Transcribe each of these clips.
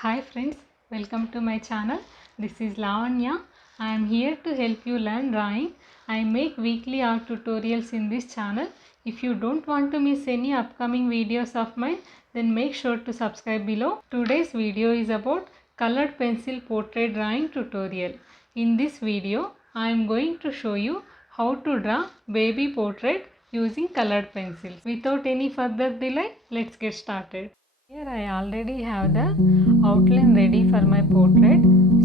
Hi friends, welcome to my channel. This is Lavanya. I am here to help you learn drawing. I make weekly art tutorials in this channel. If you don't want to miss any upcoming videos of mine, then make sure to subscribe below. Today's video is about colored pencil portrait drawing tutorial. In this video, I am going to show you how to draw baby portrait using colored pencils. Without any further delay, let's get started. Here I already have the outline ready for my portrait,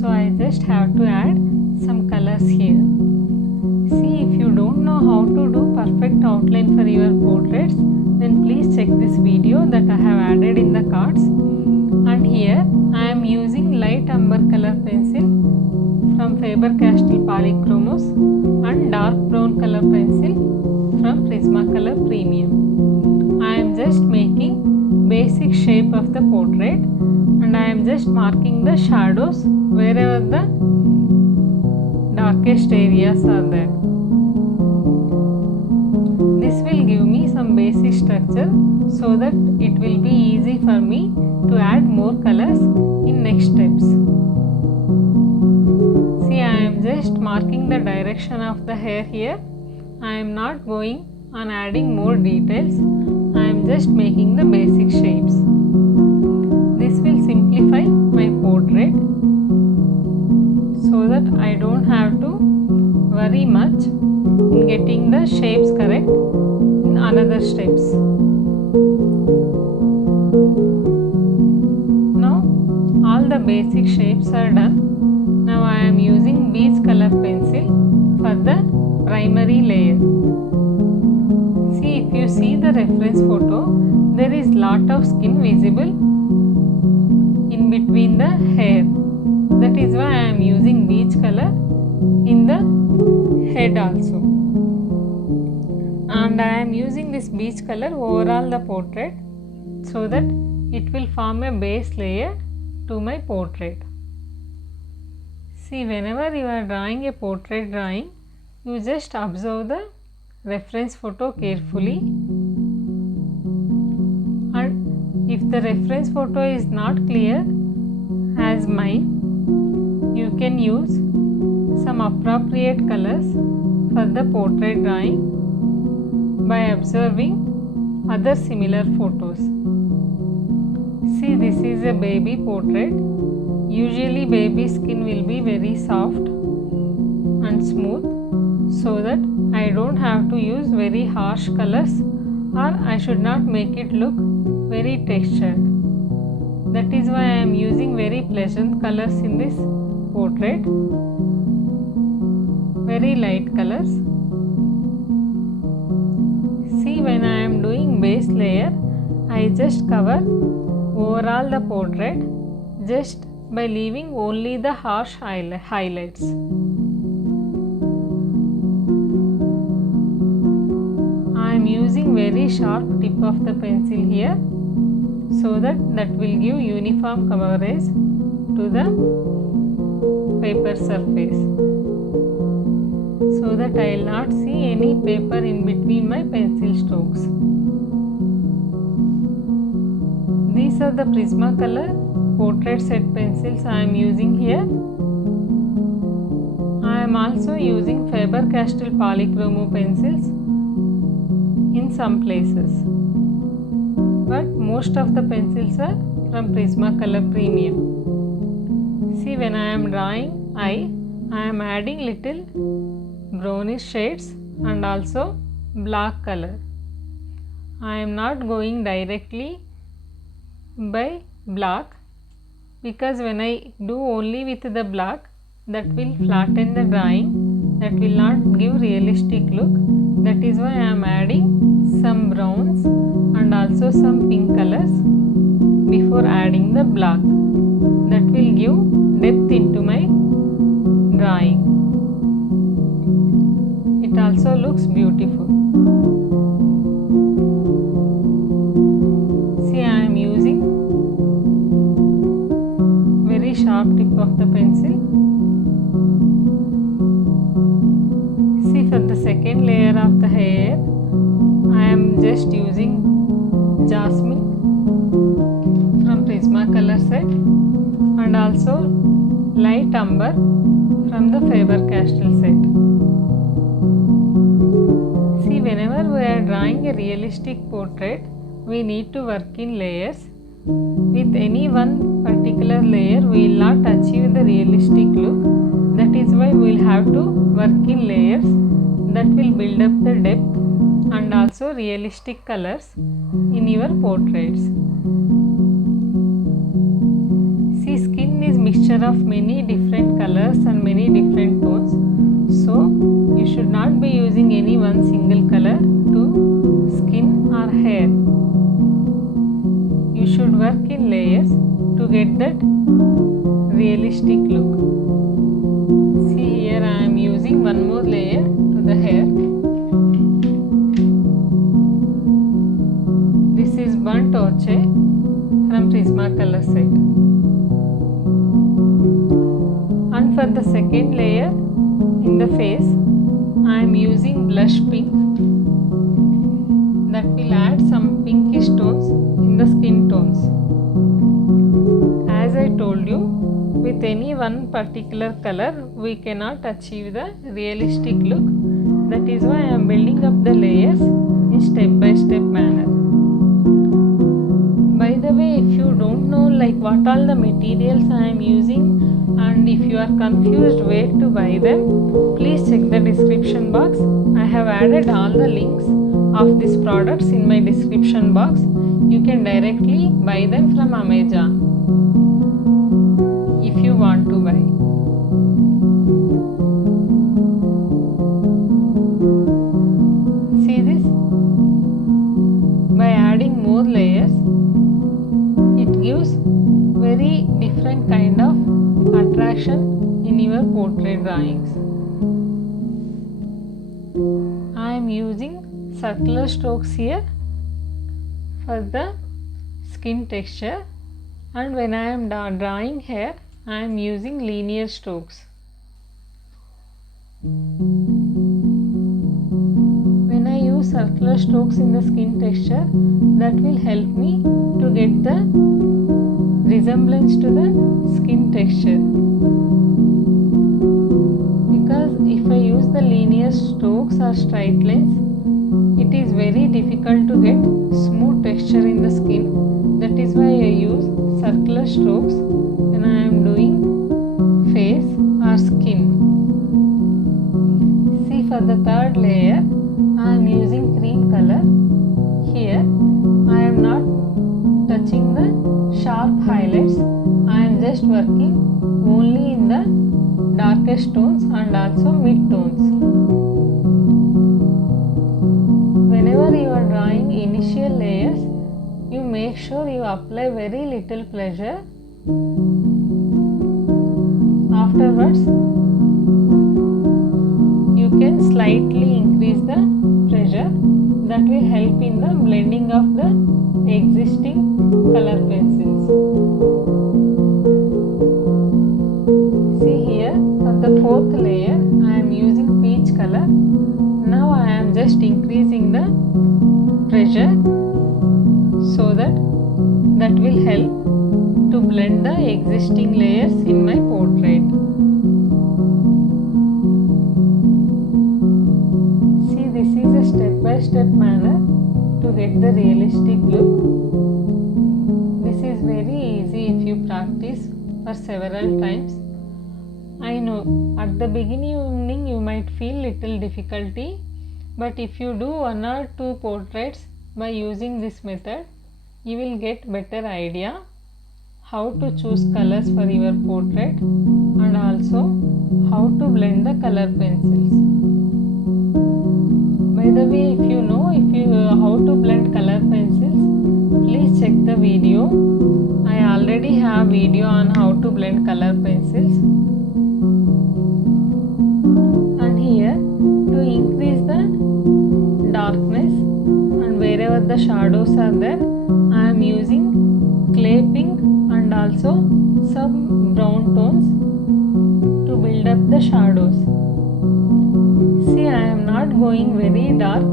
so I just have to add some colors here. See, if you don't know how to do perfect outline for your portraits, then please check this video that I have added in the cards. And here I am using light umber color pencil from Fabercastell polychromos and dark brown color pencil from Prismacolor Premium. I am just making basic shape of the portrait and I am just marking the shadows wherever the darkest areas are there. This will give me some basic structure so that it will be easy for me to add more colors in next steps. See, I am just marking the direction of the hair here. I am not going on adding more details. I am just making the basic shapes. This will simplify my portrait so that I don't have to worry much in getting the shapes correct in another steps. Now all the basic shapes are done. Now I am using beige color pencil for the primary layer. See, if you see the reference photo, there is lot of skin visible in between the hair. That is why I am using beige color in the head also. And I am using this beige color overall the portrait so that it will form a base layer to my portrait. See, whenever you are drawing a portrait drawing, you just observe the reference photo carefully, and if the reference photo is not clear as mine, you can use some appropriate colors for the portrait drawing by observing other similar photos. See, this is a baby portrait. Usually baby skin will be very soft and smooth, so that I don't have to use very harsh colors, or I should not make it look very textured. That is why I am using very pleasant colors in this portrait, very light colors. See, when I am doing base layer, I just cover overall the portrait just by leaving only the harsh highlights. I am using very sharp tip of the pencil here so that will give uniform coverage to the paper surface, so that I will not see any paper in between my pencil strokes. These are the Prismacolor portrait set pencils I am using here. I am also using Fabercastell polychromo pencils in some places, but most of the pencils are from Prismacolor Premium. See, when I am drawing eye, I am adding little brownish shades and also black color. I am not going directly by black, because when I do only with the black, that will flatten the drawing, that will not give realistic look. That is why I am adding some browns and also some pink colors before adding the black. That will give depth into my drawing. It also looks beautiful. See, I am using very sharp tip of the pencil. See, for the second layer of the hair, I am just using Jasmine from Prismacolor set. and also light umber from the Fabercastell set. See, whenever we are drawing a realistic portrait, we need to work in layers. With any one particular layer, we will not achieve the realistic look. That is why we will have to work in layers that will build up the depth and also realistic colors in your portraits. See, skin is mixture of many different colors and many different tones. So, you should not be using any one single color to skin or hair. You should work in layers to get that realistic look. See, here I am using one more layer to the hair. This is burnt ochre from Prismacolor set. And for the second layer in the face, I am using blush pink that will add some pinkish tones in the skin tones. As I told you, with any one particular color we cannot achieve the realistic look. That is why I am building up the layers in step by step manner. By the way, if you don't know what all the materials I am using, and if you are confused where to buy them, please check the description box. I have added all the links of these products in my description box. You can directly buy them from Amazon if you want to buy. See this? By adding more layers, it gives very different kind of attraction in your portrait drawings. I am using circular strokes here for the skin texture, and when I am drawing hair, I am using linear strokes. When I use circular strokes in the skin texture, that will help me to get the resemblance to the skin texture. Because if I use the linear strokes or straight lines, it is very difficult to get smooth texture in the skin. That is why I use circular strokes when I am doing face or skin. See, for the third layer, I am using cream color. Here, I am not touching the sharp highlights. I am just working only in the darkest tones and also mid tones. Whenever you are drawing initial layers, you make sure you apply very little pressure. Afterwards, you can slightly increase the pressure. That will help in the blending of the existing color pencils. See here, for the fourth layer, I am using peach color. Now I am just increasing the pressure so that will help to blend the existing layers in my portrait. See, this is a step by step manner to get the realistic look. This is very easy if you practice for several times. I know at the beginning you might feel little difficulty, but if you do one or two portraits by using this method, you will get better idea how to choose colors for your portrait and also how to blend the color pencils. By the way, if you know how to blend color pencils, please check the video. I already have video on how to blend color pencils. And here, to increase the darkness and wherever the shadows are there, I am using clay pink and also some brown tones to build up the shadows. See, I am not going very dark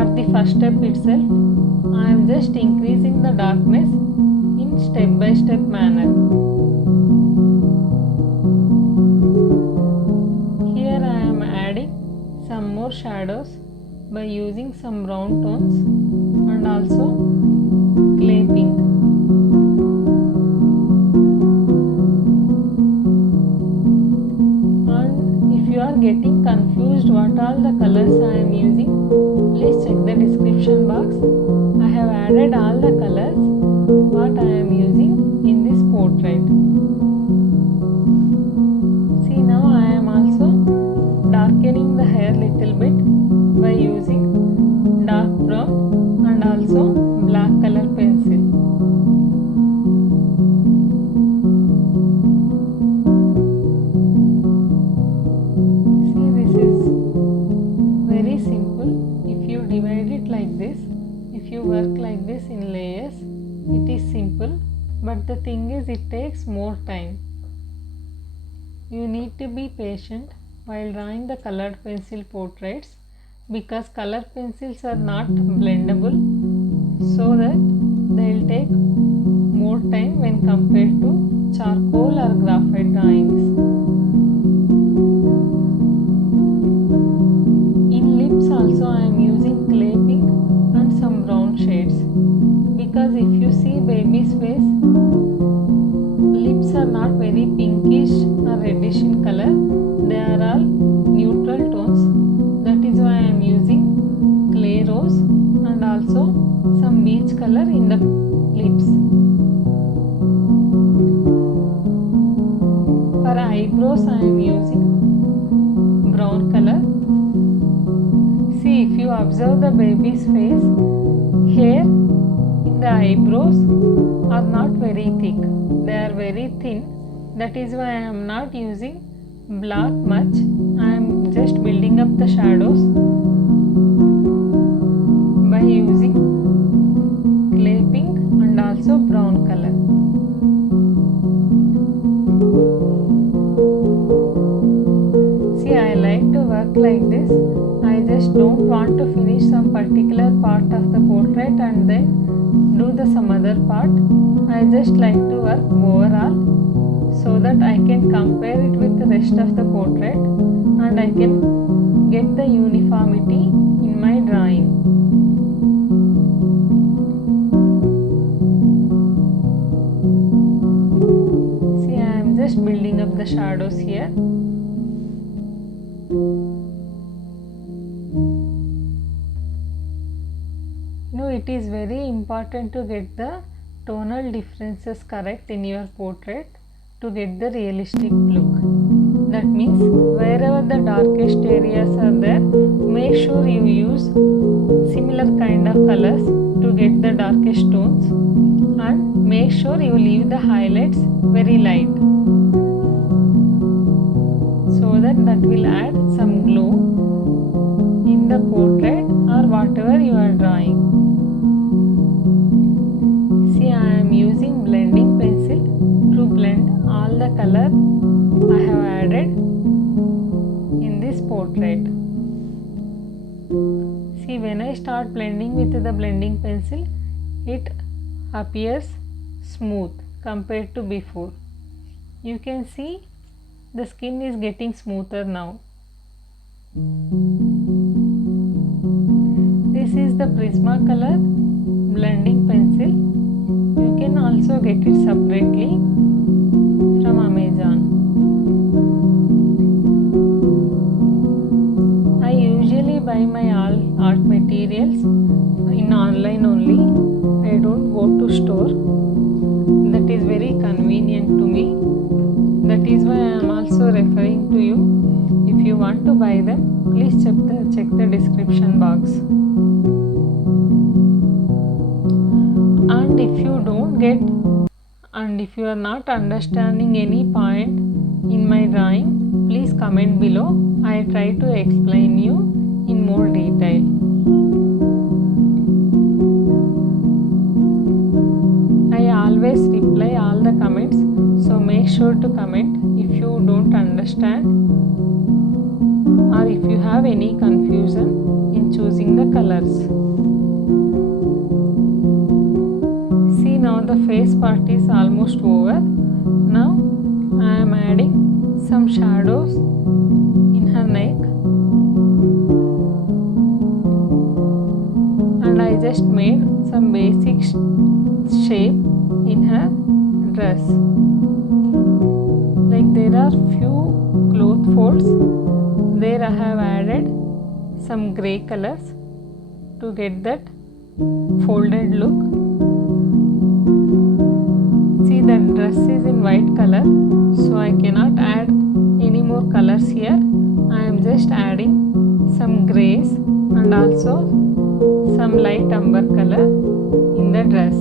at the first step itself. I am just increasing the darkness in step by step manner. shadows by using some brown tones and also clay pink. And if you are getting confused what all the colors I am using, please check the description box. I have added all the colors what I am using in this portrait. See, now I am also darkening the hair little bit by using dark brown and also black color pencil. See, this is very simple. If you divide it like this, if you work like this in layers, it is simple, but the thing is it takes more time. You need to be patient while drawing the colored pencil portraits because color pencils are not blendable, so that they will take more time when compared to charcoal or graphite drawings. In lips also I am using clay pink and some brown shades, because if you see baby's face, lips are not very pinkish or reddish in color, they are all neutral tones. That is why I am using clay rose and also some beige color in the lips. For eyebrows I am using brown color. See, if you observe the baby's face, hair in the eyebrows are not very thick, they are very thin. That is why I am not using black much. I am just building up the shadows by using clay pink and also brown color. See, I like to work like this. I just don't want to finish some particular part of the portrait and then do the some other part. I just like to work overall so that I can compare it with the rest of the portrait and I can get the uniformity in my drawing. See, I am just building up the shadows here. Now it is very important to get the tonal differences correct in your portrait to get the realistic look. That means wherever the darkest areas are there, make sure you use similar kind of colors to get the darkest tones, and make sure you leave the highlights very light so that will add some glow in the portrait or whatever you are drawing. See, I am using blending pencil to blend all the color I have added in this portrait. See, when I start blending with the blending pencil, it appears smooth compared to before. You can see the skin is getting smoother now. This is the Prismacolor blending pencil. You can also get it separately from Amazon. I usually buy my all art materials in online only. I don't go to store. That is very convenient to me. That is why I am also referring to you. If you want to buy them, please check the description box. And if you don't get, and if you are not understanding any point in my drawing, please comment below. I try to explain you in more detail. I always reply all the comments, so make sure to comment if you don't understand or if you have any confusion in choosing the colors. See, now the face part is almost over. Now I am adding some shadows in her neck. just made some basic shape in her dress. Like there are few cloth folds. There I have added some grey colors to get that folded look. See, the dress is in white color, so I cannot add any more colors here. I am just adding some greys and also some light umber color in the dress.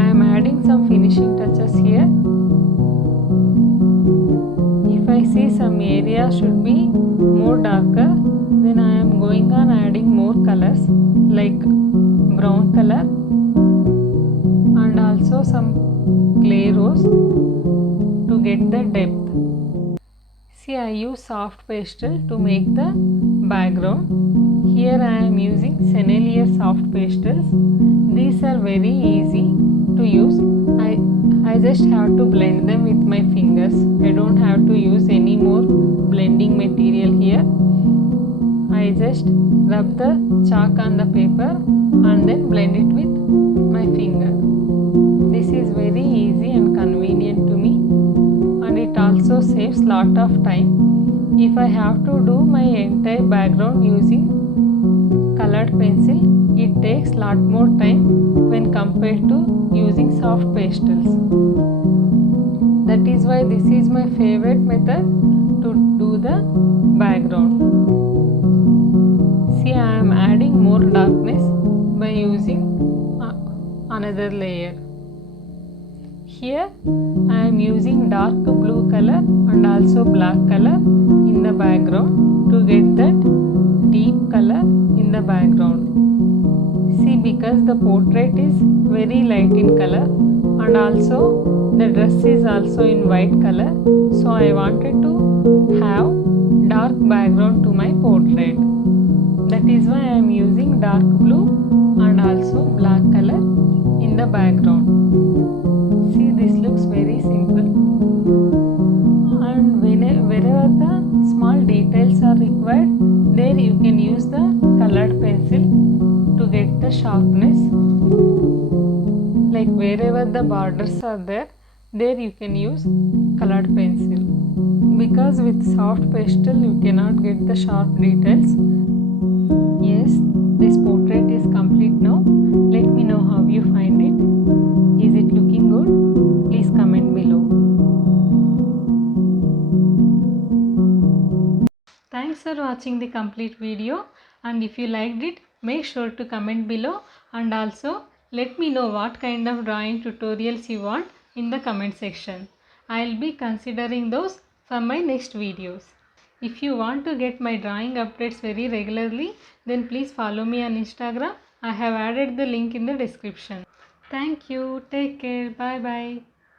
I am adding some finishing touches here. If I see some area should be more darker, then I am going on adding more colors like brown color and also some clay rose to get the depth. See, I use soft pastel to make the background. Here I am using Sennelier soft pastels. These are very easy to use. I just have to blend them with my fingers. I don't have to use any more blending material here. I just rub the chalk on the paper and then blend it with my finger. This is very easy and convenient to me, and it also saves lot of time. If I have to do my entire background using colored pencil, it takes lot more time when compared to using soft pastels. That is why this is my favorite method to do the background. See, I am adding more darkness by using another layer. Here I am using dark blue color and also black color in the background to get that deep color in the background. See, because the portrait is very light in color and also the dress is also in white color, so I wanted to have dark background to my portrait. That is why I am using dark blue and also black color in the background. See, this looks very simple, and wherever the small details are required, there you can use the colored pencil to get the sharpness. Like wherever the borders are there you can use colored pencil, because with soft pastel you cannot get the sharp details. Yes, this portrait is complete now. Let me know how you find it. Is it looking good? Please comment below. Thanks for watching the complete video, and if you liked it, make sure to comment below, and also let me know what kind of drawing tutorials you want in the comment section. I'll be considering those for my next videos. If you want to get my drawing updates very regularly, then please follow me on Instagram. I have added the link in the description. Thank you. Take care. Bye bye.